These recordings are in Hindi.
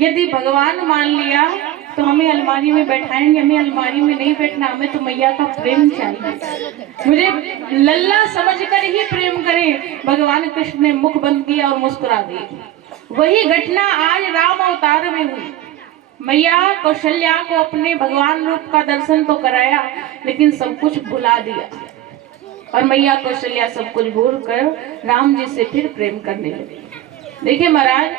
यदि भगवान मान लिया तो हमें अलमारी में बैठाएंगे, हमें अलमारी में नहीं बैठना, हमें तो मैया का प्रेम चाहिए। मुझे लल्ला समझकर ही प्रेम करें। भगवान कृष्ण ने मुख बंद किया और मुस्कुरा दिए। वही घटना आज राम अवतार में हुई। मैया कौशल्या को अपने भगवान रूप का दर्शन तो कराया, लेकिन सब कुछ भुला दिया और मैया कौशल्या सब कुछ भूल कर राम जी से फिर प्रेम करने लगी। देखिए महाराज,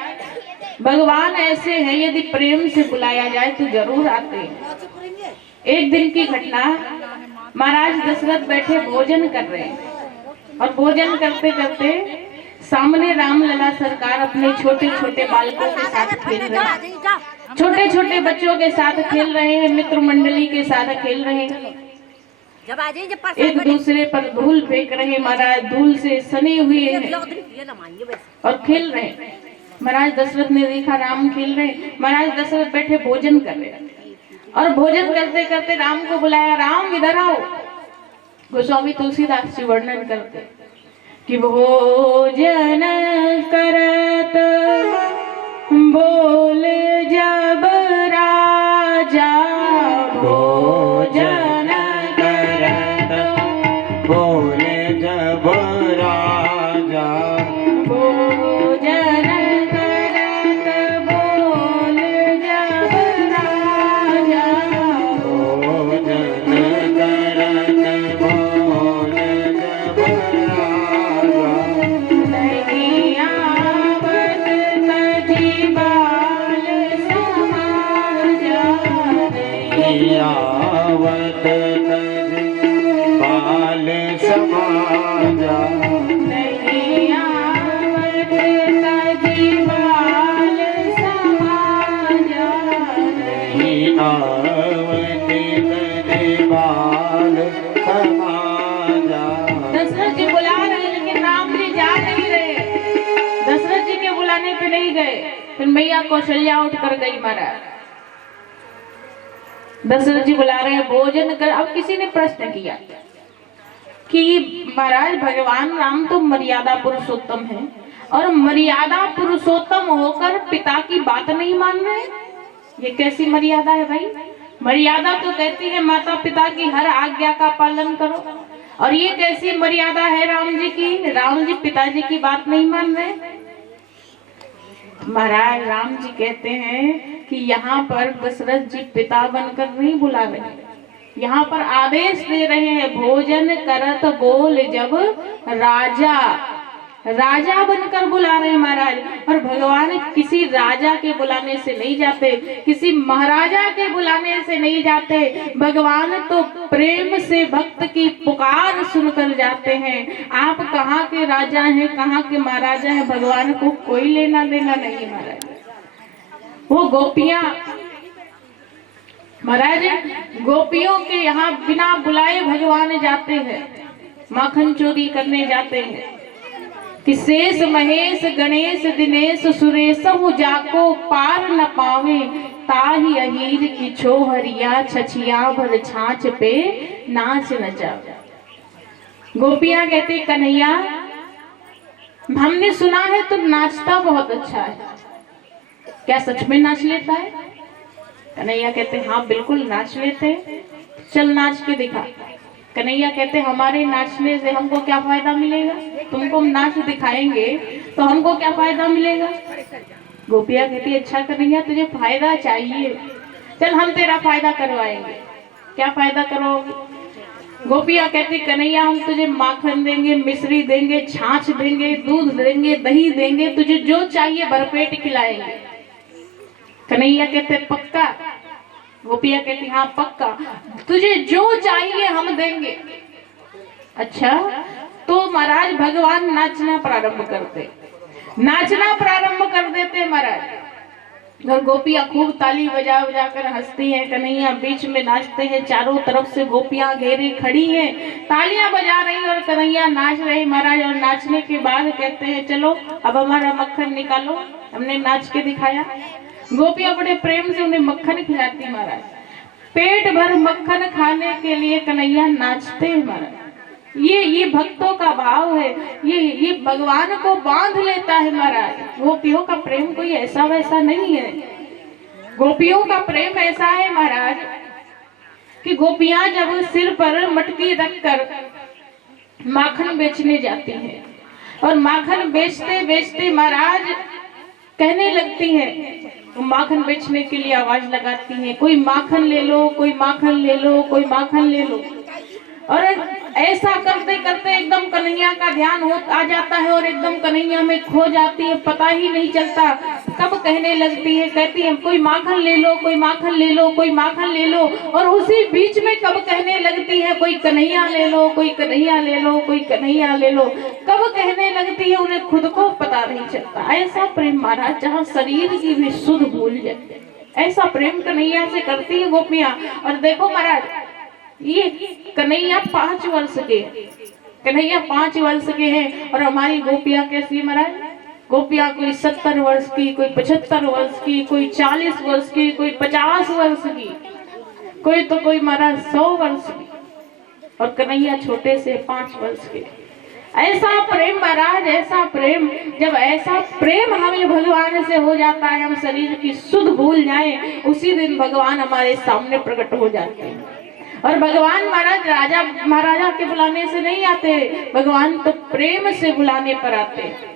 भगवान ऐसे हैं, यदि प्रेम से बुलाया जाए तो जरूर आते हैं। एक दिन की घटना, महाराज दशरथ बैठे भोजन कर रहे हैं और भोजन करते करते सामने रामलला सरकार अपने छोटे छोटे बालकों के साथ खेल रहे हैं, छोटे छोटे बच्चों के साथ खेल रहे हैं, मित्र मंडली के साथ खेल रहे हैं, एक दूसरे पर धूल फेंक रहे हैं। महाराज धूल से सने हुए हैं और खेल रहे हैं। महाराज दशरथ ने देखा राम खेल रहे हैं। महाराज दशरथ बैठे भोजन कर रहे हैं और भोजन करते करते राम को बुलाया, राम इधर आओ। गोस्वामी तुलसीदास जी वर्णन करते कि भोजन करत बोल जब राजा, भोजन करत बोल जब राजा, भोजन करत बोल जब राजा, भोजन करत बोल जब राजा, नहीं आवत तजी बाल समाजा, नहीं आवत तजी बाल समाजा, नहीं आवत तजी बाल समाजा, नहीं आवत तजी बाल समाजा। दशरथ जी बुला रहे हैं लेकिन राम जी जा नहीं रहे। दशरथ जी के बुलाने पे नहीं गए। फिर मैया कौशल्या उठ कर गई। महाराज दशरथ जी बुला रहे हैं, भोजन कर। अब किसी ने प्रश्न किया कि महाराज भगवान राम तो मर्यादा पुरुषोत्तम है और मर्यादा पुरुषोत्तम होकर पिता की बात नहीं मान रहे, ये कैसी मर्यादा है भाई? मर्यादा तो कहती है माता पिता की हर आज्ञा का पालन करो, और ये कैसी मर्यादा है राम जी की? राम जी पिताजी की बात नहीं मान रहे। महाराज राम जी कहते हैं कि यहाँ पर दशरथ जी पिता बनकर नहीं बुला रहे, यहाँ पर आदेश दे रहे हैं, भोजन करत बोल जब राजा, राजा बनकर बुला रहे हैं महाराज। और भगवान किसी राजा के बुलाने से नहीं जाते, किसी महाराजा के बुलाने से नहीं जाते। भगवान तो प्रेम से भक्त की पुकार सुनकर जाते हैं। आप कहाँ के राजा हैं, कहाँ के महाराजा हैं, भगवान को कोई लेना देना नहीं महाराज। वो गोपियां महाराज, गोपियों के यहाँ बिना बुलाए भगवान जाते हैं, माखन चोरी करने जाते हैं कि शेष महेश गणेश दिनेश सुरेश जाको पार न पावे, ताही अहीर की छोहरिया छछिया भर छाछ पे नाच न जावे। गोपियां कहती कन्हैया हमने सुना है तुम नाचता बहुत अच्छा है, क्या सच में नाच लेता है? कन्हैया कहते हाँ बिल्कुल नाच लेते, चल नाच के दिखा। कन्हैया कहते हमारे नाचने से हमको क्या फायदा मिलेगा? तुमको हम नाच दिखाएंगे तो हमको क्या फायदा मिलेगा? गोपिया कहती अच्छा कन्हैया तुझे फायदा चाहिए, चल हम तेरा फायदा करवाएंगे। क्या फायदा करोगे? गोपिया कहती कन्हैया हम तुझे माखन देंगे, मिश्री देंगे, छाछ देंगे, दूध देंगे, दही देंगे, तुझे जो चाहिए भरपेट खिलाएंगे। कन्हैया कहते पक्का? गोपिया कहती हाँ पक्का, तुझे जो चाहिए हम देंगे। अच्छा, तो महाराज भगवान नाचना प्रारंभ करते, नाचना प्रारंभ कर देते महाराज। और गोपियां खूब ताली बजा बजा कर हंसती हैं, कन्हैया बीच में नाचते हैं, चारों तरफ से गोपियां घेरे खड़ी हैं, तालियां बजा रही और कन्हैया नाच रहे महाराज। और नाचने के बाद कहते हैं चलो अब हमारा मक्खन निकालो, हमने नाच के दिखाया। गोपियां बड़े प्रेम से उन्हें मक्खन खिलाती महाराज। पेट भर मक्खन खाने के लिए कन्हैया नाचते हैं महाराज। ये भक्तों का भाव है, ये भगवान को बांध लेता है महाराज। गोपियों का प्रेम कोई ऐसा वैसा नहीं है। गोपियों का प्रेम ऐसा है महाराज कि गोपियां जब सिर पर मटकी रखकर माखन बेचने जाती हैं और माखन बेचते बेचते महाराज कहने लगती हैं, माखन बेचने के लिए आवाज लगाती हैं, कोई माखन ले लो, कोई माखन ले लो, कोई माखन ले लो। और ऐसा करते करते एकदम कन्हैया का ध्यान आ जाता है और एकदम कन्हैया में खो जाती है, पता ही नहीं चलता कब कहने लगती है, कहती है कोई माखन ले लो, कोई माखन ले लो, कोई माखन ले लो। और उसी बीच में कब कहने लगती है कोई कन्हैया ले लो, कोई कन्हैया ले लो, कोई कन्हैया ले लो, कब कहने लगती है उन्हें खुद को पता नहीं चलता। ऐसा प्रेम महाराज जहाँ शरीर की भी सुध भूल जाए, ऐसा प्रेम कन्हैया से करती है गोपियां। और देखो महाराज ये कन्हैया 5 वर्ष के, कन्हैया 5 वर्ष के हैं और हमारी गोपियां कैसी महाराज, गोपियां कोई 70 वर्ष की, कोई 75 वर्ष की, कोई 40 वर्ष की, कोई 50 वर्ष की, कोई महाराज 100 वर्ष की, और कन्हैया छोटे से 5 वर्ष के। ऐसा प्रेम महाराज, ऐसा प्रेम, जब ऐसा प्रेम हमें भगवान से हो जाता है, हम शरीर की सुध भूल जाए, उसी दिन भगवान हमारे सामने प्रकट हो जाते हैं। और भगवान महाराज राजा महाराजा के बुलाने से नहीं आते, भगवान तो प्रेम से बुलाने पर आते हैं।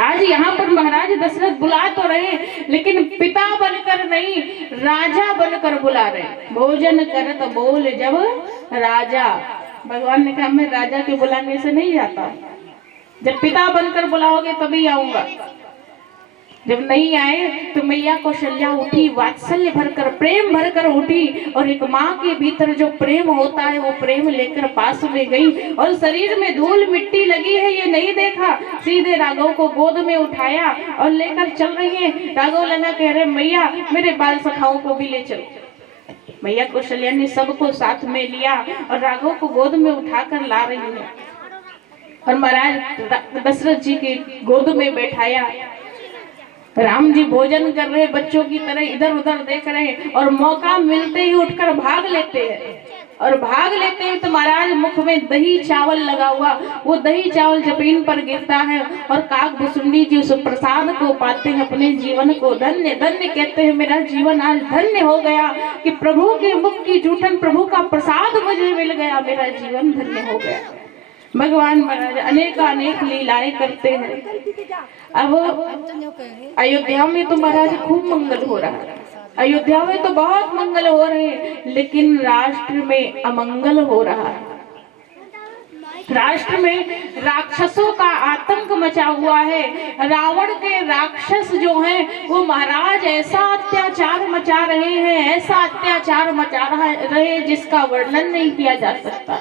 आज यहाँ पर महाराज दशरथ बुला तो रहे, लेकिन पिता बनकर नहीं, राजा बनकर बुला रहे। भोजन करत बोल जब राजा, भगवान ने कहा मैं राजा के बुलाने से नहीं जाता, जब पिता बनकर बुलाओगे तभी आऊंगा। जब नहीं आए तो मैया कौशल्या उठी, वात्सल्य भरकर, प्रेम भरकर उठी, और एक माँ के भीतर जो प्रेम होता है वो प्रेम लेकर पास में गई। और शरीर में धूल मिट्टी लगी है ये नहीं देखा, सीधे राघव को गोद में उठाया और लेकर चल रही है। राघव लला कह रहे मैया मेरे बाल सखाओं को भी ले चलो। मैया कौशल्या ने सबको साथ में लिया और राघव को गोद में उठाकर ला रही है और महाराज दशरथ जी की गोद में बैठाया। राम जी भोजन कर रहे, बच्चों की तरह इधर उधर देख रहे, और मौका मिलते ही उठकर भाग लेते हैं। और भाग लेते हैं तो महाराज मुख में दही चावल लगा हुआ, वो दही चावल जमीन पर गिरता है और काकभुसुंडी जी उस प्रसाद को पाते हैं, अपने जीवन को धन्य धन्य कहते हैं। मेरा जीवन आज धन्य हो गया कि प्रभु के मुख की जूठन, प्रभु का प्रसाद मुझे मिल गया, मेरा जीवन धन्य हो गया। भगवान महाराज अनेक लीलाएं करते हैं। अब अयोध्या में तो महाराज खूब मंगल हो रहा है, अयोध्या में तो बहुत मंगल हो रहे हैं, लेकिन राष्ट्र में अमंगल हो रहा है। राष्ट्र में राक्षसों का आतंक मचा हुआ है। रावण के राक्षस जो हैं वो महाराज ऐसा अत्याचार मचा रहे हैं, ऐसा अत्याचार मचा रहे जिसका वर्णन नहीं किया जा सकता।